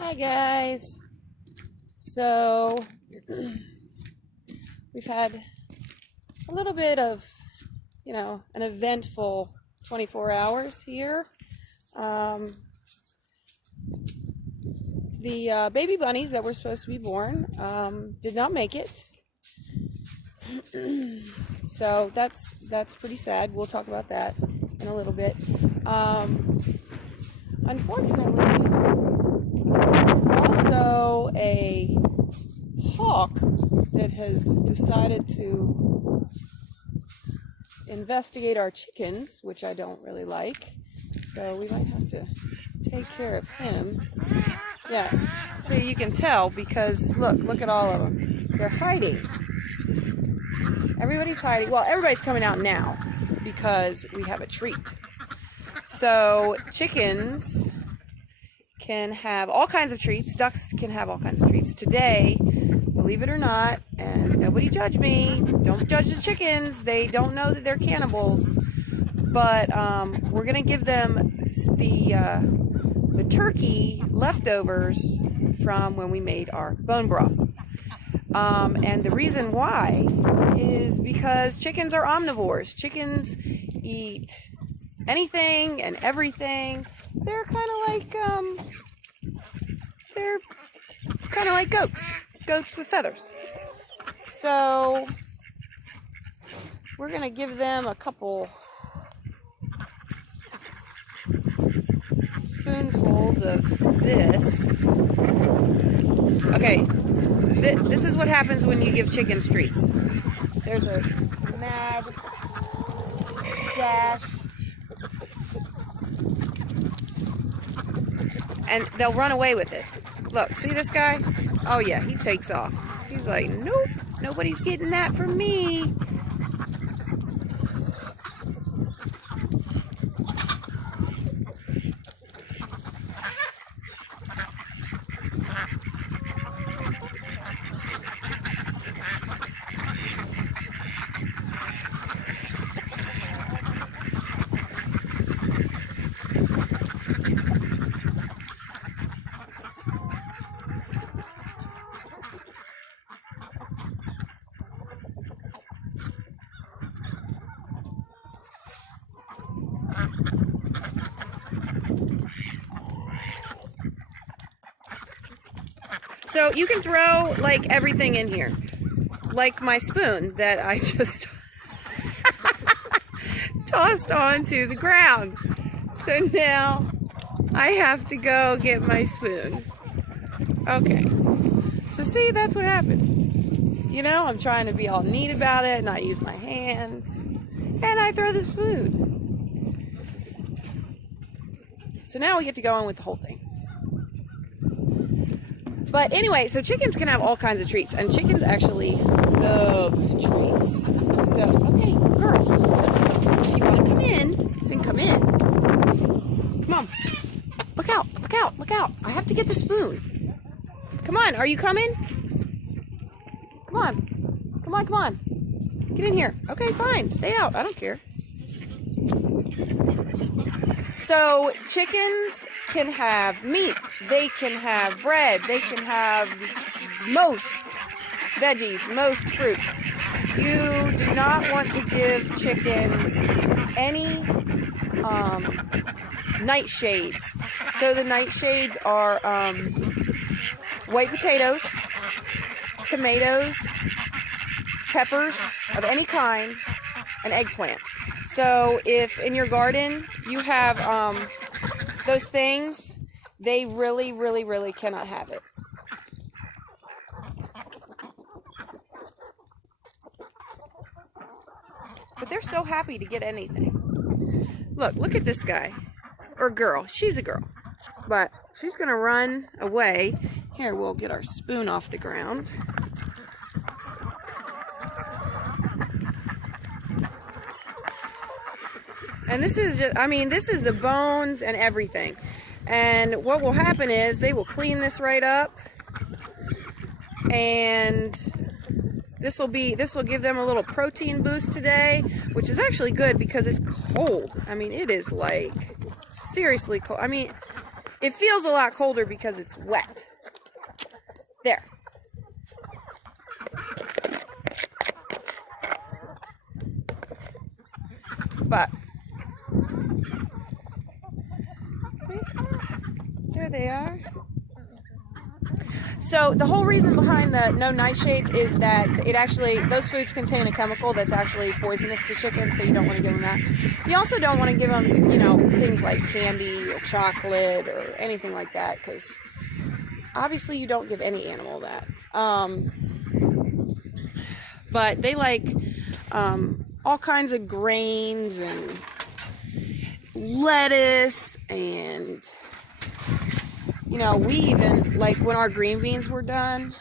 Hi guys. So we've had a little bit of, an eventful 24 hours here. The baby bunnies that were supposed to be born did not make it. So that's pretty sad. We'll talk about that in a little bit. Unfortunately, there's also a hawk that has decided to investigate our chickens, which I don't really like. So we might have to take care of him. Yeah, so you can tell because look at all of them. They're hiding. Everybody's hiding. Well, everybody's coming out now because we have a treat. So chickens can have all kinds of treats. Ducks can have all kinds of treats. Today, believe it or not, and nobody judge me, don't judge the chickens. They don't know that they're cannibals. But we're going to give them the turkey leftovers from when we made our bone broth. And the reason why is because chickens are omnivores. Chickens eat anything and everything. They're kind of like goats with feathers. So we're going to give them a couple spoonfuls of this. Okay, this is what happens when you give chickens treats. There's a mad dash, and they'll run away with it. Look, see this guy? Oh yeah, he takes off. He's like, nope, nobody's getting that from me. So you can throw like everything in here, like my spoon that I just tossed onto the ground. So now I have to go get my spoon. Okay, so see, that's what happens. I'm trying to be all neat about it, not use my hands, and I throw the spoon. So now we get to go on with the whole thing. But anyway, so chickens can have all kinds of treats, and chickens actually love treats. So, okay, girls, if you want to come in, then come in. Come on. Look out, look out, look out. I have to get the spoon. Come on, are you coming? Come on. Come on, come on. Get in here. Okay, fine. Stay out. I don't care. So chickens can have meat, they can have bread, they can have most veggies, most fruits. You do not want to give chickens any nightshades. So the nightshades are white potatoes, tomatoes, peppers of any kind, and eggplant. So if in your garden you have those things, they really, really, really cannot have it. But they're so happy to get anything. Look at this guy. Or girl. She's a girl. But she's going to run away. Here, we'll get our spoon off the ground. And this is just, this is the bones and everything. And what will happen is they will clean this right up. And this will give them a little protein boost today, which is actually good because it's cold. It is like seriously cold. It feels a lot colder because it's wet. There. But, see? There they are. So the whole reason behind the no nightshades is that it actually, those foods contain a chemical that's actually poisonous to chickens, so you don't want to give them that. You also don't want to give them, you know, things like candy or chocolate or anything like that, because obviously you don't give any animal that. But they like all kinds of grains and lettuce, and you know, we even, like when our green beans were done,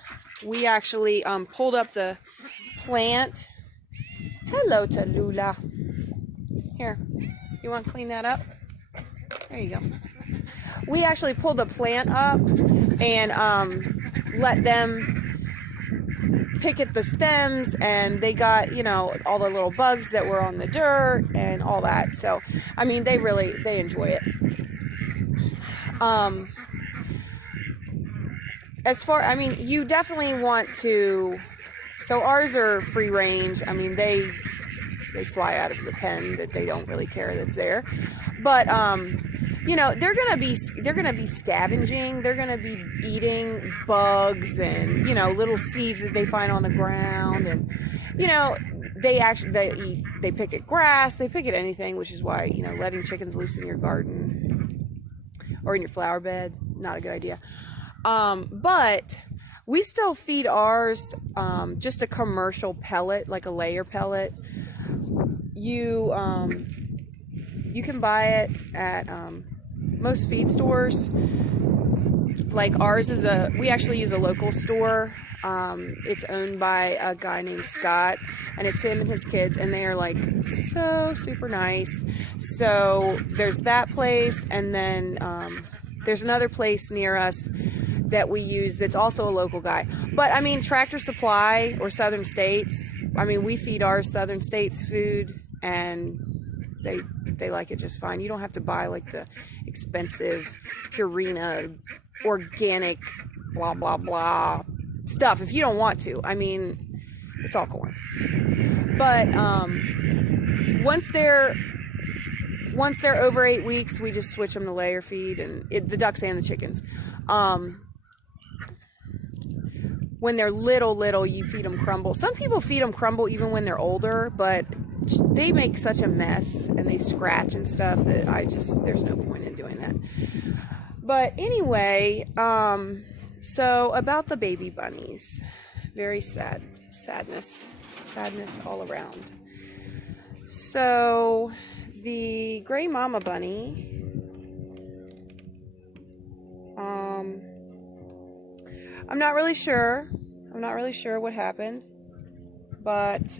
we actually pulled up the plant. Hello, Tallulah. Here, you want to clean that up? There you go. We actually pulled the plant up and let them pick at the stems, and they got, you know, all the little bugs that were on the dirt and all that. So, I mean, they enjoy it. As far, I mean, you definitely want to, so ours are free range. I mean, they fly out of the pen, that they don't really care that's there. But, you know, they're going to be scavenging. They're going to be eating bugs and, you know, little seeds that they find on the ground. And, you know, they pick at grass, they pick at anything, which is why, you know, letting chickens loose in your garden or in your flower bed, not a good idea. But we still feed ours just a commercial pellet, like a layer pellet. You can buy it at most feed stores. Like ours is we actually use a local store. It's owned by a guy named Scott, and it's him and his kids, and they are like so super nice. So there's that place, and then there's another place near us that we use that's also a local guy. But I mean, Tractor Supply or Southern States, I mean, we feed our Southern States food, and they like it just fine. You don't have to buy like the expensive Purina organic blah blah blah stuff if you don't want to. I mean, it's all corn. But once they're over 8 weeks, we just switch them to layer feed, and the ducks and the chickens. When they're little, you feed them crumble. Some people feed them crumble even when they're older, but they make such a mess and they scratch and stuff that there's no point in doing that. But anyway, so about the baby bunnies, very sadness all around. So the gray mama bunny, I'm not really sure what happened, but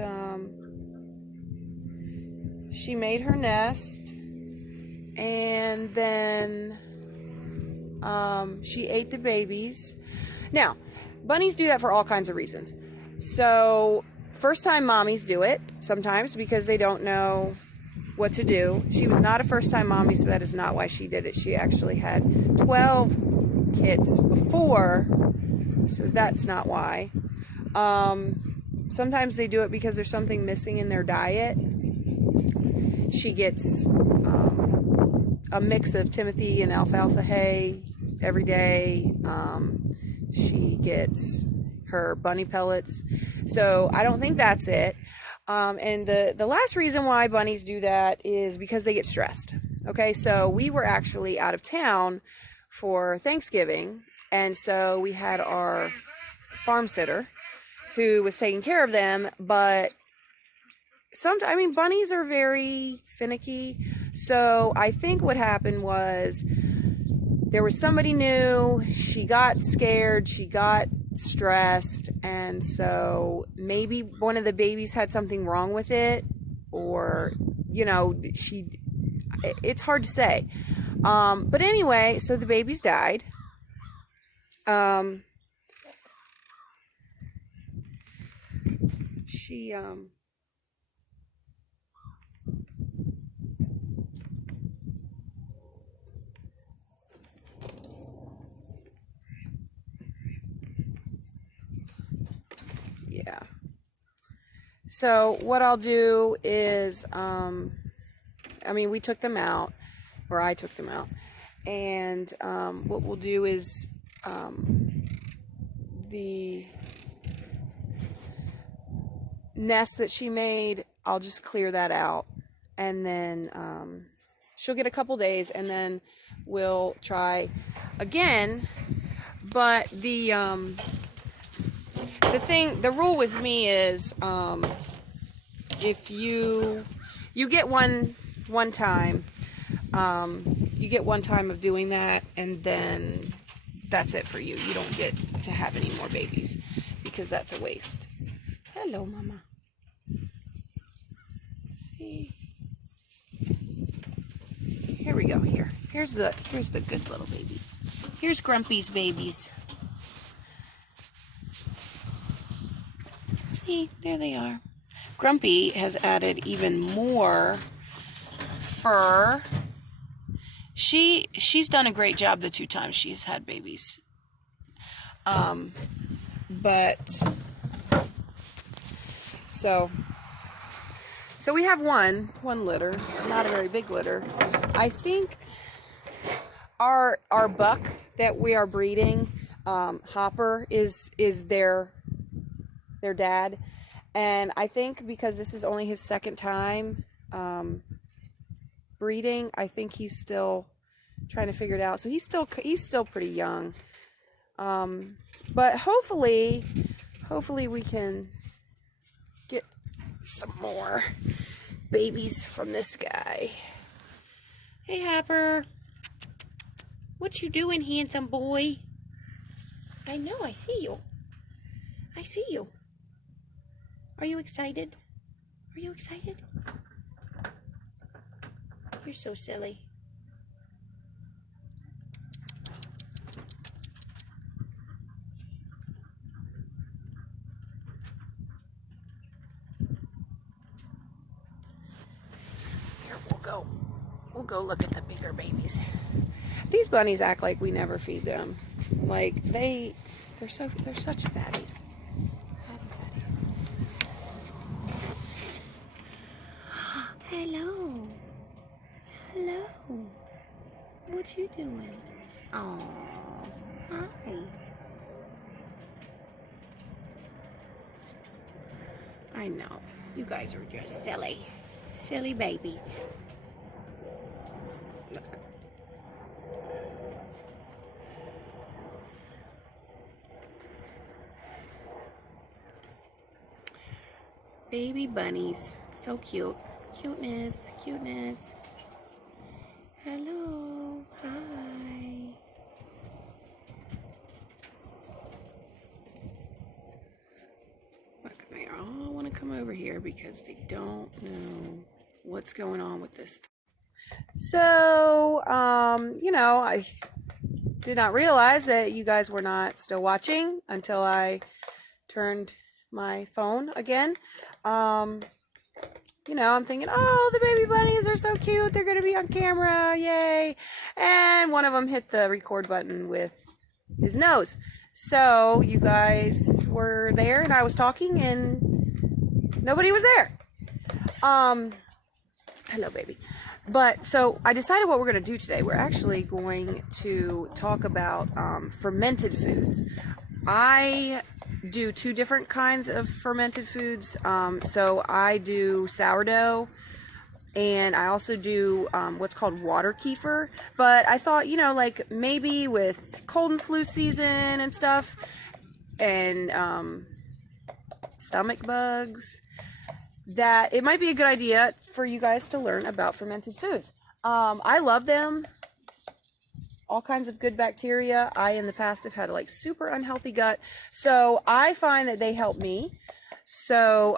she made her nest, and then she ate the babies. Now, bunnies do that for all kinds of reasons. So first time mommies do it sometimes because they don't know what to do. She was not a first time mommy, so that is not why she did it. She actually had 12 kids before, so that's not why. Sometimes they do it because there's something missing in their diet. She gets a mix of Timothy and alfalfa hay every day. She gets her bunny pellets. So I don't think that's it. And the last reason why bunnies do that is because they get stressed. Okay, so we were actually out of town for Thanksgiving, and so we had our farm sitter who was taking care of them, but bunnies are very finicky. So I think what happened was there was somebody new, she got scared, she got stressed, and so maybe one of the babies had something wrong with it, or, you know, it's hard to say. But anyway, so the babies died. Yeah. So what I'll do is, we took them out, or I took them out, and what we'll do is the nest that she made, I'll just clear that out, and then she'll get a couple days, and then we'll try again. But the rule with me is, if you get one time, you get one time of doing that, and then that's it for you. You don't get to have any more babies, because that's a waste. Hello, Mama. See, here we go. Here's the good little babies. Here's Grumpy's babies. See, there they are. Grumpy has added even more fur. She's done a great job the 2 times she's had babies. But so we have one litter, not a very big litter. I think our buck that we are breeding, Hopper, is their dad, and I think because this is only his 2nd time breeding, I think he's still trying to figure it out. So he's still pretty young, but hopefully we can get some more babies from this guy. Hey, Hopper, what you doing, handsome boy? I know, I see you. Are you excited? You're so silly. Here, we'll go look at the bigger babies. These bunnies act like we never feed them. Like they're such fatties. Fatties. Hello. What you doing? Oh, hi. I know. You guys are just silly babies. Look. Baby bunnies. So cute. Cuteness. Hello. Hi. Look, they all want to come over here because they don't know what's going on with this. So, I did not realize that you guys were not still watching until I turned my phone again. I'm thinking, oh, the baby bunnies are so cute. They're going to be on camera. Yay. And one of them hit the record button with his nose. So you guys were there and I was talking and nobody was there. Hello, baby. But so I decided what we're going to do today. We're actually going to talk about fermented foods. I do 2 different kinds of fermented foods. So I do sourdough, and I also do what's called water kefir. But I thought, like maybe with cold and flu season and stuff, and stomach bugs, that it might be a good idea for you guys to learn about fermented foods. I love them. All kinds of good bacteria. I, in the past, have had super unhealthy gut. So I find that they help me. So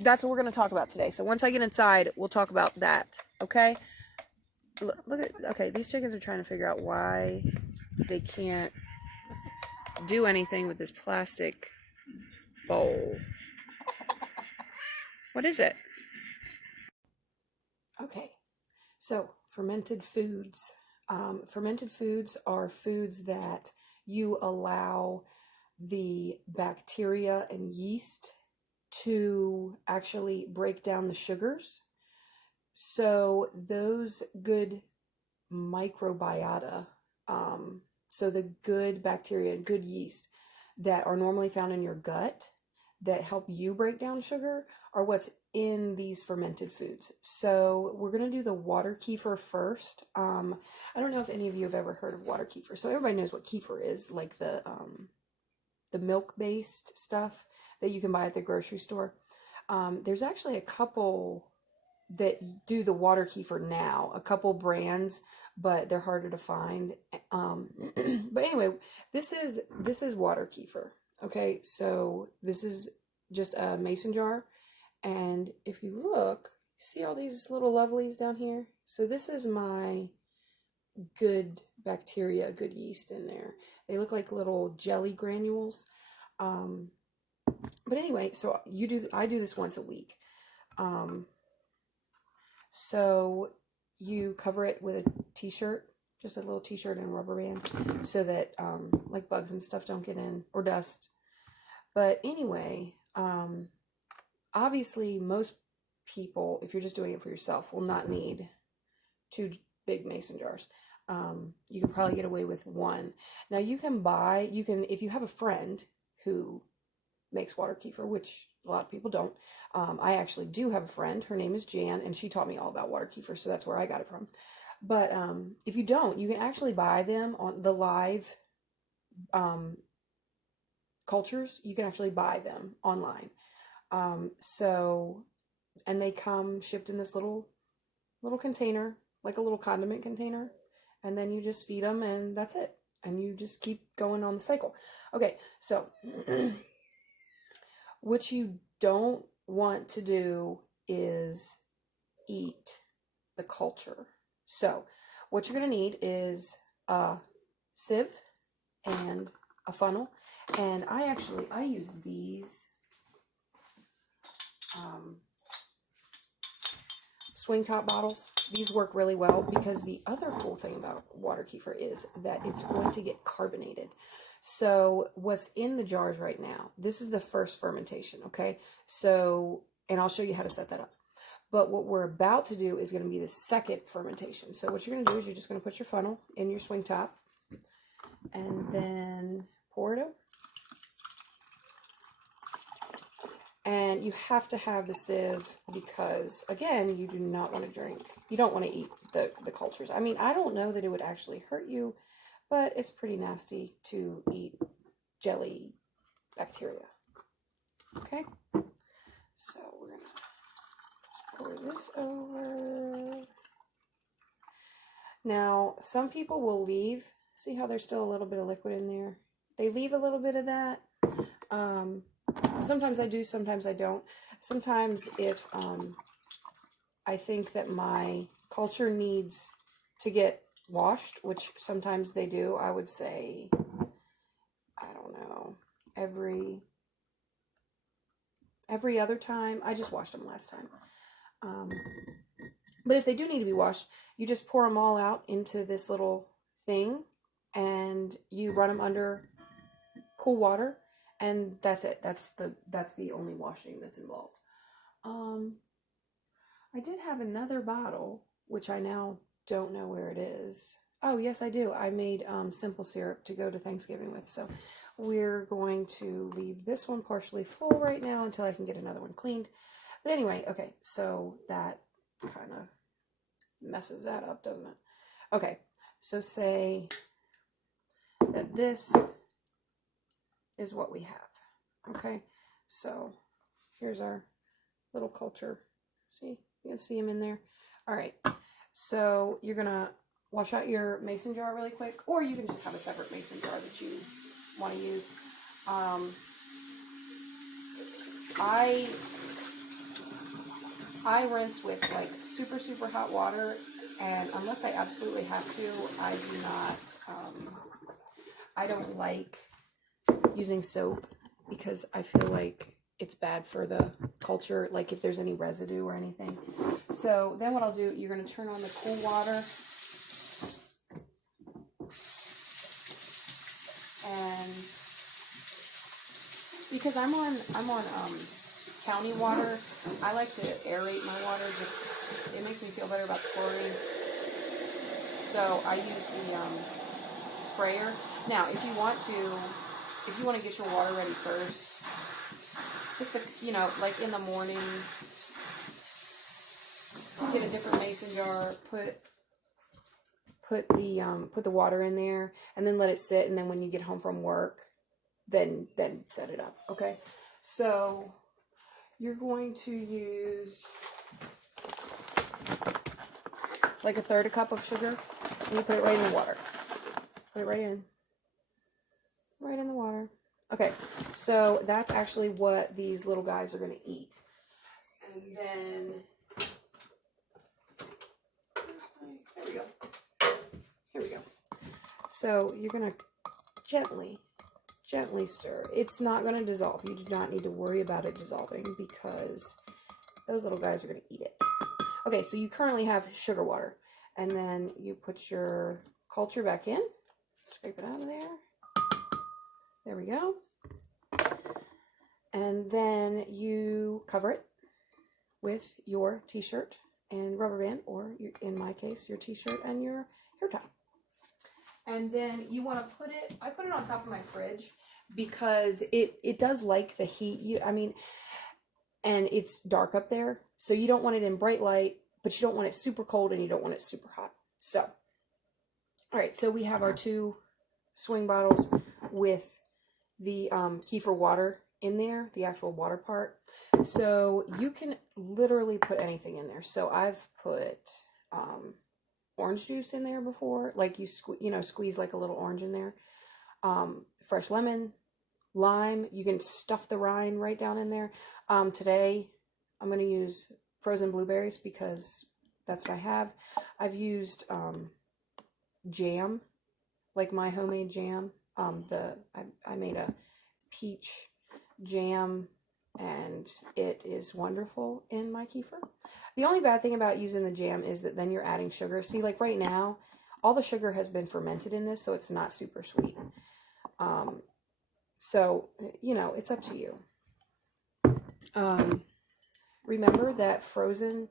that's what we're going to talk about today. So once I get inside, we'll talk about that. Okay? Okay, these chickens are trying to figure out why they can't do anything with this plastic bowl. What is it? Okay, so fermented foods. Fermented foods are foods that you allow the bacteria and yeast to actually break down the sugars. So those good microbiota, so the good bacteria, good yeast that are normally found in your gut that help you break down sugar are what's in these fermented foods. So we're going to do the water kefir first. I don't know if any of you have ever heard of water kefir. So everybody knows what kefir is, like the milk-based stuff that you can buy at the grocery store. There's actually a couple that do the water kefir now, a couple brands, but they're harder to find. But anyway, this is water kefir. Okay, so this is just a mason jar, and if you look, see all these little lovelies down here? So this is my good bacteria, good yeast in there. They look like little jelly granules. But anyway, so I do this once a week. So you cover it with a t-shirt, just a little t-shirt and a rubber band, so that like bugs and stuff don't get in, or dust. But anyway, obviously most people, if you're just doing it for yourself, will not need 2 big mason jars. You can probably get away with 1. Now you can if you have a friend who makes water kefir, which a lot of people don't. I actually do have a friend. Her name is Jan, and she taught me all about water kefir, so that's where I got it from. But if you don't, you can actually buy them on the live cultures. You can actually buy them online. And they come shipped in this little container, like a little condiment container, and then you just feed them, and that's it. And you just keep going on the cycle. Okay, so what you don't want to do is eat the culture. So what you're going to need is a sieve and a funnel. And I use these swing top bottles. These work really well because the other cool thing about water kefir is that it's going to get carbonated. So what's in the jars right now, this is the first fermentation, okay? So, and I'll show you how to set that up. But what we're about to do is going to be the second fermentation. So what you're going to do is you're just going to put your funnel in your swing top and then pour it over. And you have to have the sieve because, again, you do not want to drink. You don't want to eat the cultures. I mean, I don't know that it would actually hurt you, but it's pretty nasty to eat jelly bacteria. Okay? So we're going to just pour this over. Now, some people will leave. See how there's still a little bit of liquid in there? They leave a little bit of that. Sometimes I do, sometimes I don't. Sometimes if I think that my culture needs to get washed, which sometimes they do, I would say, I don't know, every other time. I just washed them last time. But if they do need to be washed, you just pour them all out into this little thing and you run them under cool water. And that's it. That's the only washing that's involved. I did have another bottle, which I now don't know where it is. Oh, yes, I do. I made simple syrup to go to Thanksgiving with. So we're going to leave this one partially full right now until I can get another one cleaned. But anyway, okay, so that kind of messes that up, doesn't it? Okay, so say that this is what we have. Okay, so here's our little culture. See, you can see them in there. All right, so you're gonna wash out your mason jar really quick, or you can just have a separate mason jar that you want to use. I rinse with like super hot water, and unless I absolutely have to, I do not. I don't like using soap because I feel like it's bad for the culture, like if there's any residue or anything. So then what I'll do, you're going to turn on the cool water, and because I'm on county water. I like to aerate my water. Just it makes me feel better about the chlorine. So I use the sprayer. Now, if you want to get your water ready first, just to, like in the morning, get a different mason jar, put the water in there, and then let it sit, and then when you get home from work, then set it up. Okay, so you're going to use like a third a cup of sugar, and you put it right in the water. Put it right in the water. Okay, so that's actually what these little guys are going to eat. And then, here we go. So you're going to gently stir. It's not going to dissolve. You do not need to worry about it dissolving because those little guys are going to eat it. Okay, so you currently have sugar water. And then you put your culture back in. Scrape it out of there. There we go. And then you cover it with your t-shirt and rubber band, or in my case, your t-shirt and your hair tie. And then you want to I put it on top of my fridge because it does like the heat. And it's dark up there, so you don't want it in bright light, but you don't want it super cold and you don't want it super hot. So, all right, so we have our 2 swing bottles with the kefir water in there, the actual water part. So you can literally put anything in there. So I've put orange juice in there before, like you squeeze like a little orange in there. Fresh lemon, lime. You can stuff the rind right down in there. Today I'm going to use frozen blueberries because that's what I have. I've used jam, like my homemade jam. I made a peach jam, and it is wonderful in my kefir. The only bad thing about using the jam is that then you're adding sugar. See, like right now, all the sugar has been fermented in this, so it's not super sweet. So, it's up to you. Remember that frozen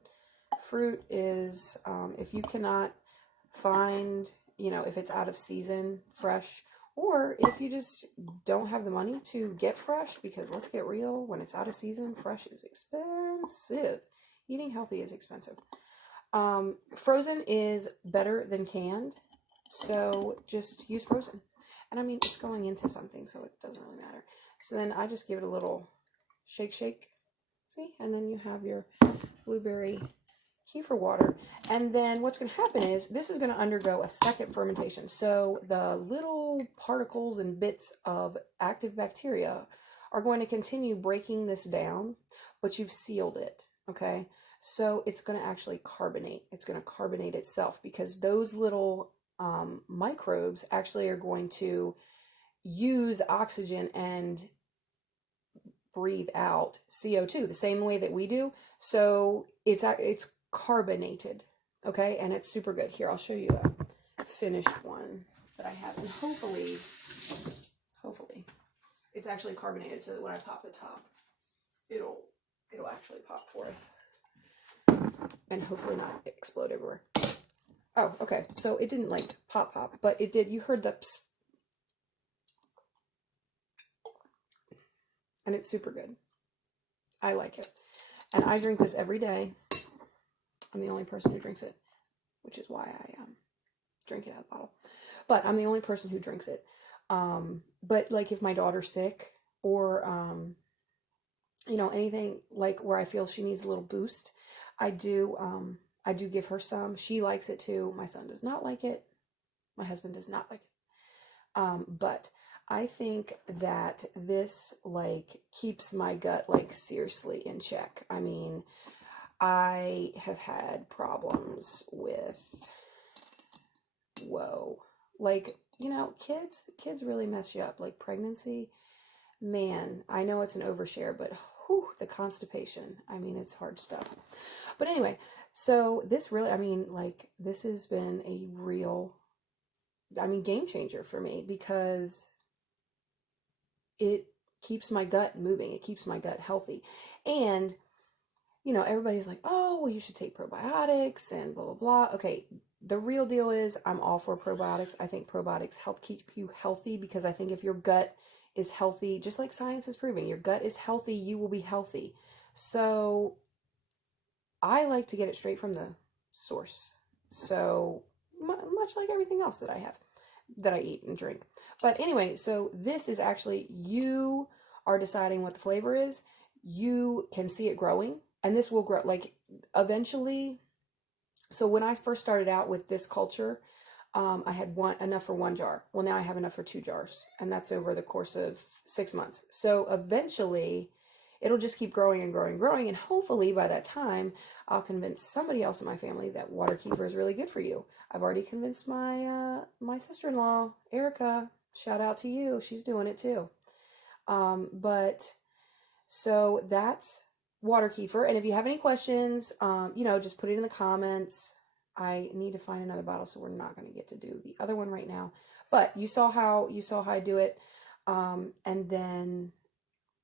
fruit is, if you cannot find, if it's out of season, fresh, or if you just don't have the money to get fresh, because let's get real, when it's out of season, fresh is expensive. Eating healthy is expensive. Frozen is better than canned, so just use frozen. And it's going into something, so it doesn't really matter. So then I just give it a little shake. See? And then you have your blueberry kefir water. And then what's going to happen is this is going to undergo a second fermentation. So the little particles and bits of active bacteria are going to continue breaking this down, but you've sealed it, okay? So it's going to actually carbonate. It's going to carbonate itself because those little microbes actually are going to use oxygen and breathe out CO2 the same way that we do. So it's carbonated, okay? And it's super good. Here, I'll show you a finished one that I have. And hopefully it's actually carbonated so that when I pop the top, it'll actually pop for us. And hopefully not explode everywhere. Oh, okay. So it didn't like pop, but it did. You heard the psst. And it's super good. I like it. And I drink this every day. I'm the only person who drinks it, which is why I drink it out of the bottle. But I'm the only person who drinks it. But like if my daughter's sick or, anything like where I feel she needs a little boost, I do give her some. She likes it too. My son does not like it. My husband does not like it. But I think that this keeps my gut seriously in check. I have had problems with kids really mess you up. Like pregnancy, man, I know it's an overshare, but the constipation, it's hard stuff. But anyway, so this really, this has been a real, game changer for me because it keeps my gut moving. It keeps my gut healthy. And, you know, everybody's like, oh, well, you should take probiotics and blah, blah, blah. Okay, the real deal is I'm all for probiotics. I think probiotics help keep you healthy, because I think if your gut is healthy, just like science is proving, your gut is healthy, you will be healthy. So I like to get it straight from the source. So much like everything else that I have, that I eat and drink. But anyway, so this is actually, you are deciding what the flavor is. You can see it growing, and this will grow like eventually. So when I first started out with this culture, I had enough for 1 jar. Well, now I have enough for 2 jars, and that's over the course of 6 months. So eventually it'll just keep growing and growing and growing, and hopefully by that time I'll convince somebody else in my family that water kefir is really good for you. I've already convinced my my sister-in-law, Erica. Shout out to you. She's doing it too. But so that's water kefir. And if you have any questions, you know, just put it in the comments. I need to find another bottle, so we're not going to get to do the other one right now. But you saw how I do it. And then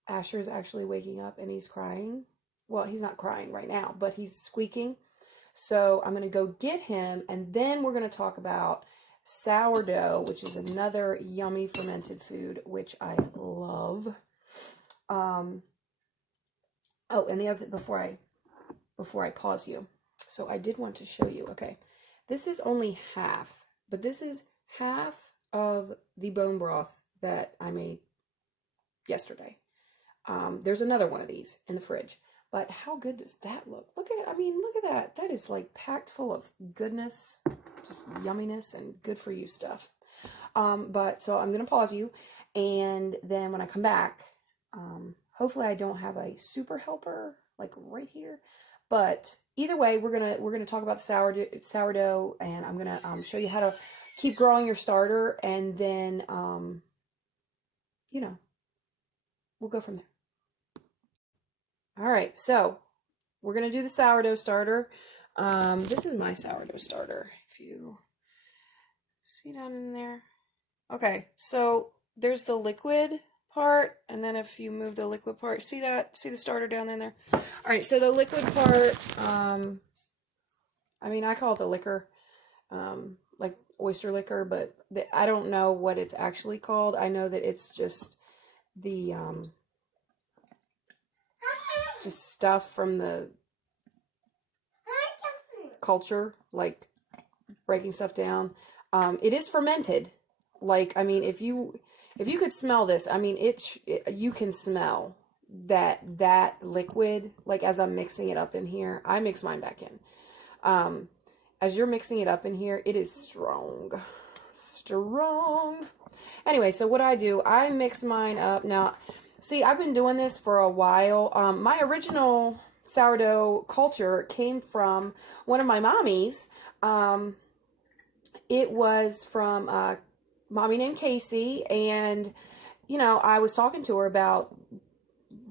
Asher is actually waking up and he's crying. Well, he's not crying right now, but he's squeaking. So I'm going to go get him, and then we're going to talk about sourdough, which is another yummy fermented food, which I love. Oh, and the other, before I pause you, so I did want to show you, okay, this is only half, but this is half of the bone broth that I made yesterday. There's another one of these in the fridge, but how good does that look? Look at it. I mean, look at that. That is like packed full of goodness, just yumminess and good for you stuff. But so I'm going to pause you, and then when I come back, hopefully I don't have a super helper like right here, but either way, we're gonna talk about the sourdough, and I'm gonna show you how to keep growing your starter, and then you know, we'll go from there. All right, so we're gonna do the sourdough starter. This is my sourdough starter. If you see down in there, okay. So there's the liquid part, and then if you move the liquid part, see the starter down in there. All right, so the liquid part, I mean, I call it the liquor, like oyster liquor, but I don't know what it's actually called. I know that it's just the just stuff from the culture, like breaking stuff down. It is fermented. Like, I mean, if you could smell this, I mean, you can smell that liquid, like as I'm mixing it up in here. I mix mine back in. As you're mixing it up in here, it is strong. Anyway, so what I do, I mix mine up. Now, see, I've been doing this for a while. My original sourdough culture came from one of my mommies. It was from a mommy named Casey, and you know, I was talking to her about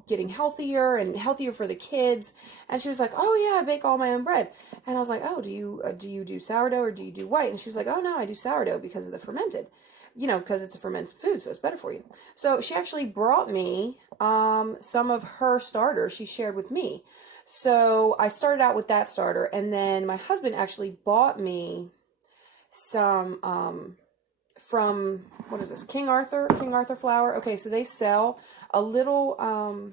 getting healthier and healthier for the kids, and she was like, oh yeah, I bake all my own bread. And I was like, oh, do you do sourdough or do you do white? And she was like, oh no, I do sourdough because of the fermented, you know, because it's a fermented food, so it's better for you. So she actually brought me some of her starter she shared with me. So I started out with that starter, and then my husband actually bought me some from, what is this, King Arthur flour. Okay, so they sell a little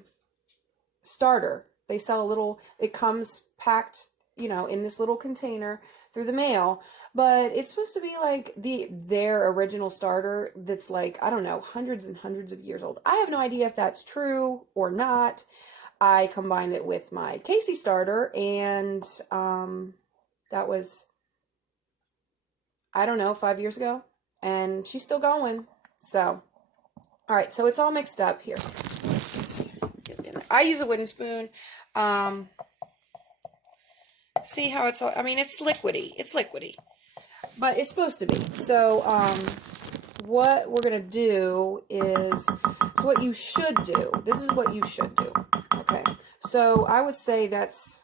starter. They sell a little, it comes packed, you know, in this little container through the mail, but it's supposed to be like their original starter that's like, I don't know, hundreds and hundreds of years old. I have no idea if that's true or not. I combined it with my Casey starter, and that was, I don't know, 5 years ago, and she's still going. So, all right, so it's all mixed up here. Let's just get in there. I use a wooden spoon. See how it's all, I mean, it's liquidy. It's liquidy, but it's supposed to be. So, what we're going to do is, so what you should do, this is what you should do. Okay, so I would say that's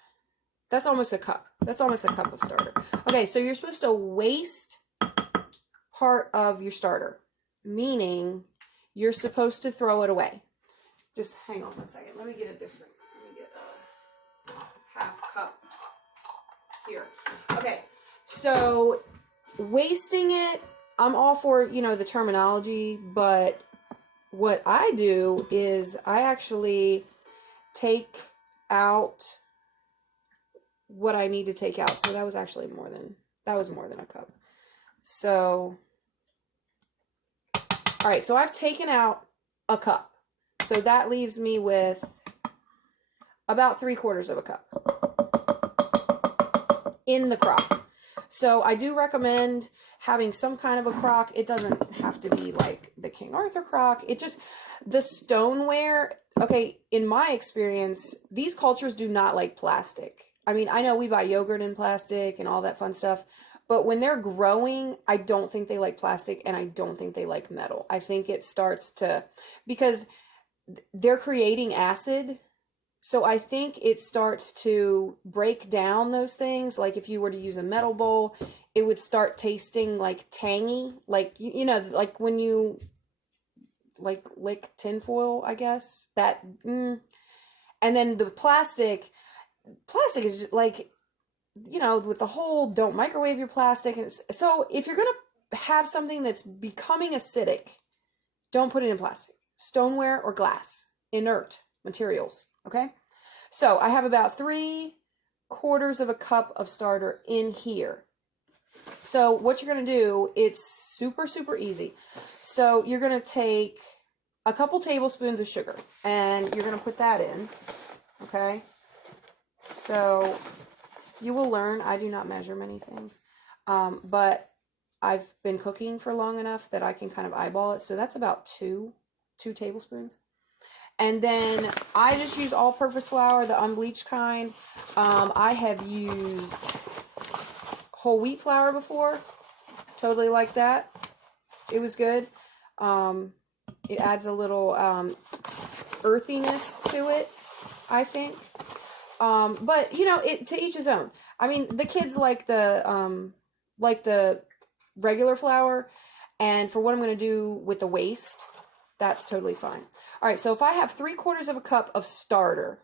almost a cup. That's almost a cup of starter. Okay, so you're supposed to waste part of your starter, meaning you're supposed to throw it away. Just hang on one second. Let me get a half cup here. Okay, so wasting it, I'm all for, the terminology, but what I do is I actually take out what I need to take out. So that was actually more than a cup. So, all right, so I've taken out a cup. So that leaves me with about 3/4 of a cup in the crock. So I do recommend having some kind of a crock. It doesn't have to be like the King Arthur crock. The stoneware, okay, in my experience, these cultures do not like plastic. I mean, I know we buy yogurt in plastic and all that fun stuff, but when they're growing, I don't think they like plastic, and I don't think they like metal. I think it starts to, because they're creating acid, so I think it starts to break down those things. Like if you were to use a metal bowl, it would start tasting like tangy, like, like when you like lick tinfoil, I guess. And then the plastic is just like, with the whole don't microwave your plastic. And so if you're going to have something that's becoming acidic, don't put it in plastic, stoneware or glass, inert materials. Okay. So I have about 3/4 of a cup of starter in here. So what you're going to do, it's super, super easy. So you're going to take a couple tablespoons of sugar and you're going to put that in. Okay. So you will learn, I do not measure many things, but I've been cooking for long enough that I can kind of eyeball it. So that's about two tablespoons. And then I just use all-purpose flour, the unbleached kind. I have used whole wheat flour before. Totally like that. It was good. It adds a little earthiness to it, I think. But to each his own. I mean, the kids like the regular flour, and for what I'm going to do with the waste, that's totally fine. All right, so if I have 3/4 of a cup of starter,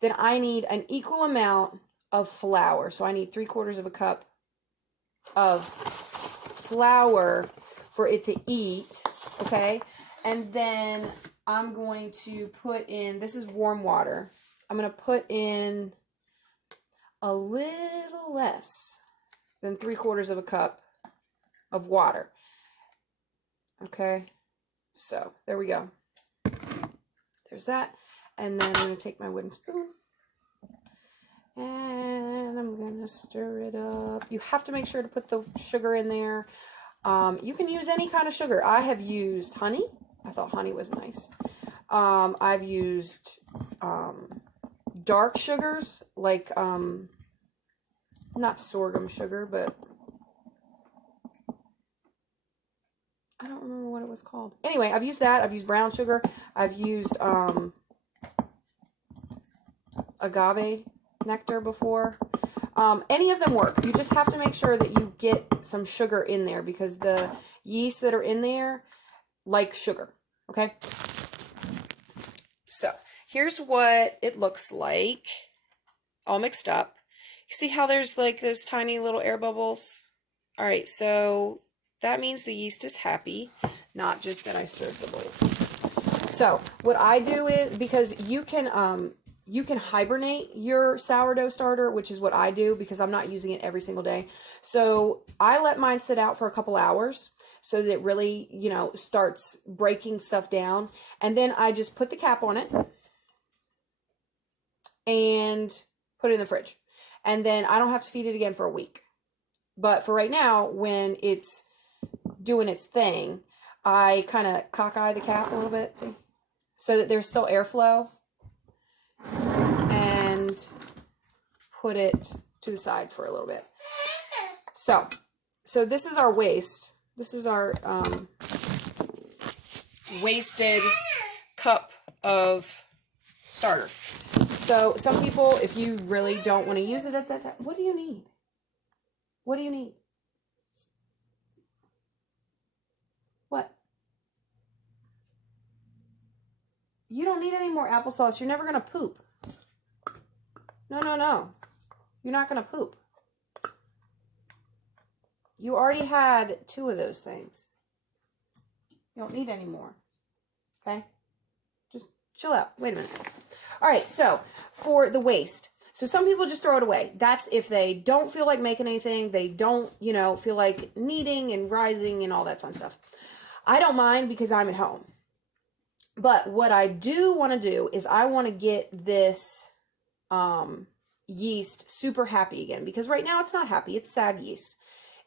then I need an equal amount of flour. So I need 3/4 of a cup of flour for it to eat, okay? And then I'm going to put in, this is warm water. I'm going to put in a little less than 3/4 of a cup of water. Okay, so there we go. There's that. And then I'm going to take my wooden spoon and I'm going to stir it up. You have to make sure to put the sugar in there. You can use any kind of sugar. I have used honey. I thought honey was nice. I've used dark sugars, like not sorghum sugar, but I don't remember what it was called. Anyway, I've used that. I've used brown sugar. I've used agave nectar before. Any of them work. You just have to make sure that you get some sugar in there, because the yeast that are in there like sugar. Okay? So, here's what it looks like, all mixed up. You see how there's like those tiny little air bubbles? All right, so that means the yeast is happy, not just that I stirred the bowl. So what I do is, because you can hibernate your sourdough starter, which is what I do because I'm not using it every single day. So I let mine sit out for a couple hours so that it really, starts breaking stuff down. And then I just put the cap on it and put it in the fridge. And then I don't have to feed it again for a week. But for right now, when it's doing its thing, I kind of cockeye the cap a little bit, see? So that there's still airflow, and put it to the side for a little bit. So this is our waste. This is our wasted cup of starter. So some people, if you really don't want to use it at that time, what do you need? What do you need? What? You don't need any more applesauce. You're never going to poop. No, no, no. You're not going to poop. You already had 2 of those things. You don't need any more. Okay? Just chill out. Wait a minute. All right, so for the waste. So some people just throw it away. That's if they don't feel like making anything. They don't, feel like kneading and rising and all that fun stuff. I don't mind because I'm at home. But what I do want to do is I want to get this yeast super happy again. Because right now it's not happy. It's sad yeast.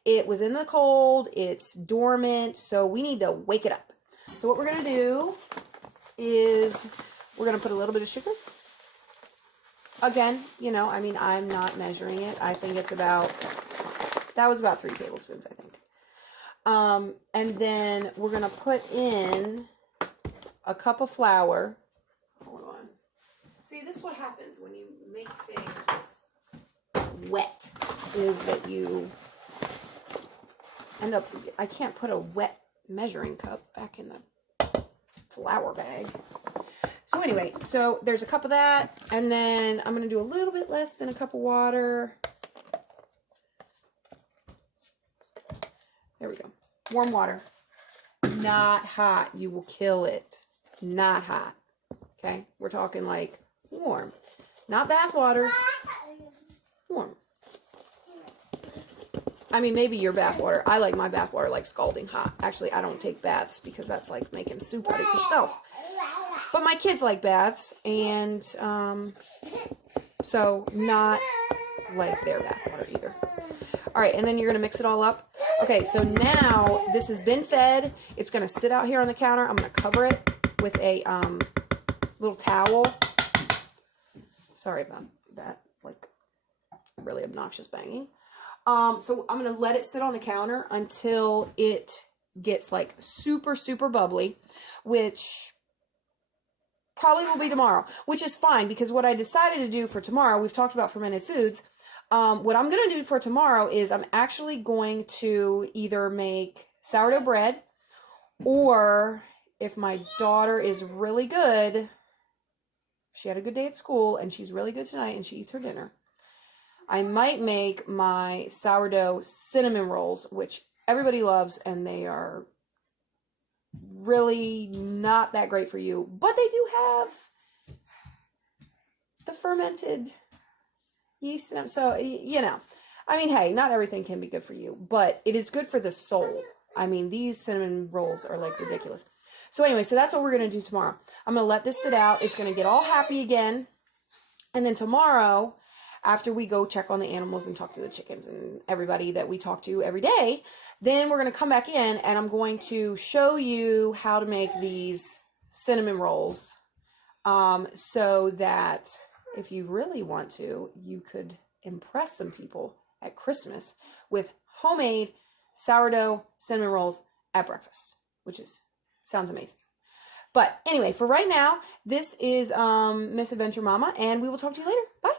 It was in the cold, it's dormant, so we need to wake it up. So what we're going to do is we're going to put a little bit of sugar. Again, I'm not measuring it. I think it's that was about 3 tablespoons, I think. And then we're going to put in a cup of flour. Hold on. See, this is what happens when you make things wet, is that you end up, I can't put a wet measuring cup back in the flour bag. So anyway, so there's a cup of that, and then I'm going to do a little bit less than a cup of water. There we go. Warm water. Not hot. You will kill it. Not hot. Okay? We're talking like warm. Not bath water. Warm. I mean, maybe your bath water. I like my bath water like scalding hot. Actually, I don't take baths because that's like making soup out of yourself. But my kids like baths, and so not like their bath water either. All right, and then you're going to mix it all up. Okay, so now this has been fed. It's going to sit out here on the counter. I'm going to cover it with a little towel. Sorry about that, like really obnoxious banging. So I'm going to let it sit on the counter until it gets like super, super bubbly, which probably will be tomorrow, which is fine because what I decided to do for tomorrow, we've talked about fermented foods. What I'm going to do for tomorrow is I'm actually going to either make sourdough bread, or if my daughter is really good, she had a good day at school and she's really good tonight and she eats her dinner, I might make my sourdough cinnamon rolls, which everybody loves, and they are really not that great for you, but they do have the fermented yeast in them. So, I mean, hey, not everything can be good for you, but it is good for the soul. I mean, these cinnamon rolls are like ridiculous. So anyway, so that's what we're going to do tomorrow. I'm going to let this sit out. It's going to get all happy again. And then tomorrow, after we go check on the animals and talk to the chickens and everybody that we talk to every day, then we're going to come back in and I'm going to show you how to make these cinnamon rolls, so that if you really want to, you could impress some people at Christmas with homemade sourdough cinnamon rolls at breakfast, which sounds amazing. But anyway, for right now, this is MisAdventure Mama, and we will talk to you later. Bye.